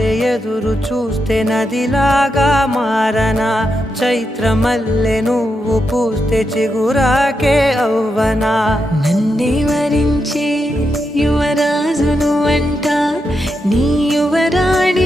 వల్లే ఎదురు చూస్తే నదిలాగా మారనా చైత్రమల్లె నువ్వు పూస్తే చిగురాకే అవ్వనా నన్నే వరించే యువరాజును అంట నీ యువరాణి